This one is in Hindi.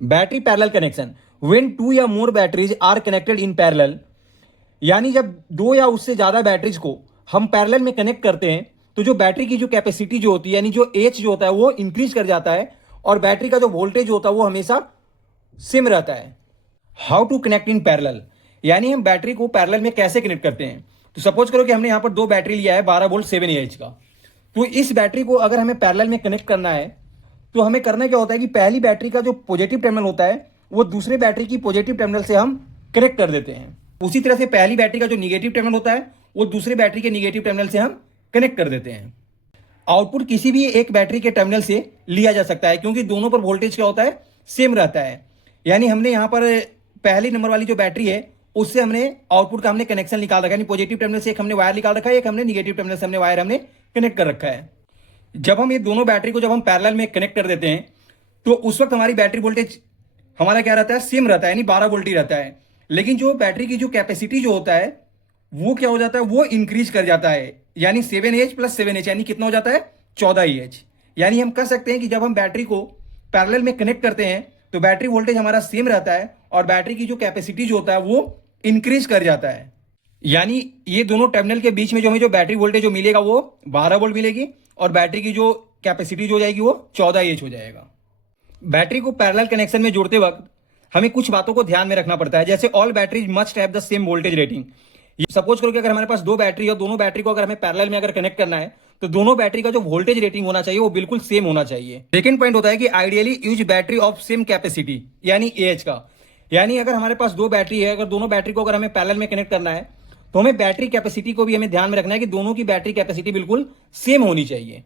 Battery parallel connection, when two या more batteries are connected in parallel, यानी जब दो या उससे ज्यादा बैटरीज को हम पैरेलल में कनेक्ट करते हैं तो जो बैटरी की जो कैपेसिटी जो होती है, यानी जो एच जो होता है वो इंक्रीज कर जाता है और बैटरी का जो वोल्टेज होता है वो हमेशा सेम रहता है। How to connect in parallel, यानी हम बैटरी को पैरेलल में कैसे कनेक्ट करते हैं। तो सपोज करो कि हमने यहां पर दो बैटरी लिया है 12 वोल्ट 7 एच का, तो इस बैटरी को अगर हमें पैरेलल में कनेक्ट करना है तो हमें करना क्या होता है कि पहली बैटरी का जो पॉजिटिव टर्मिनल होता है वो दूसरे बैटरी की पॉजिटिव टर्मिनल से हम कनेक्ट कर देते हैं। उसी तरह से पहली बैटरी का जो निगेटिव टर्मिनल होता है वो दूसरे बैटरी के निगेटिव टर्मिनल से हम कनेक्ट कर देते हैं। आउटपुट किसी भी एक बैटरी के टर्मिनल से लिया जा सकता है क्योंकि दोनों पर वोल्टेज क्या होता है, सेम रहता है। यानी हमने यहां पर पहली नंबर वाली जो बैटरी है उससे हमने आउटपुट का हमने कनेक्शन निकाल रखा है, यानी पॉजिटिव टर्मिनल से एक हमने वायर निकाल रखा है, एक हमने निगेटिव टर्मिनल से हमने वायर हमने कनेक्ट कर रखा है। जब हम ये दोनों बैटरी को जब हम पैरेलल में कनेक्ट कर देते हैं तो उस वक्त हमारी बैटरी वोल्टेज हमारा क्या रहता है, सेम रहता है, यानी 12 वोल्ट ही रहता है। लेकिन जो बैटरी की जो कैपेसिटी जो होता है वो क्या हो जाता है, वो इंक्रीज कर जाता है, यानी 7H प्लस 7H यानी कितना हो जाता है 14H। यानी हम कह सकते हैं कि जब हम बैटरी को पैरेलल में कनेक्ट करते हैं तो बैटरी वोल्टेज हमारा सेम रहता है और बैटरी की जो कैपेसिटी जो होता है वो इंक्रीज कर जाता है। यानी ये दोनों टर्मिनल के बीच में जो हमें जो बैटरी वोल्टेज जो मिलेगा वो 12 वोल्ट मिलेगी और बैटरी की जो कैपेसिटी जो हो जाएगी वो 14H हो जाएगा। बैटरी को पैरेलल कनेक्शन में जोड़ते वक्त हमें कुछ बातों को ध्यान में रखना पड़ता है, जैसे all batteries must have the same voltage rating. Suppose करो कि अगर हमारे पास दो बैटरी और दोनों बैटरी को अगर हमें पैरेलल में अगर कनेक्ट करना है तो दोनों बैटरी का जो वोल्टेज रेटिंग होना चाहिए वो बिल्कुल सेम होना चाहिए। सेकंड पॉइंट होता है कि ideally use battery of same capacity, यानी एच का, यानी अगर हमारे पास दो बैटरी है, अगर दोनों बैटरी को अगर हमें पैरेलल में कनेक्ट करना है तो हमें बैटरी कैपेसिटी को भी हमें ध्यान में रखना है कि दोनों की बैटरी कैपेसिटी बिल्कुल सेम होनी चाहिए।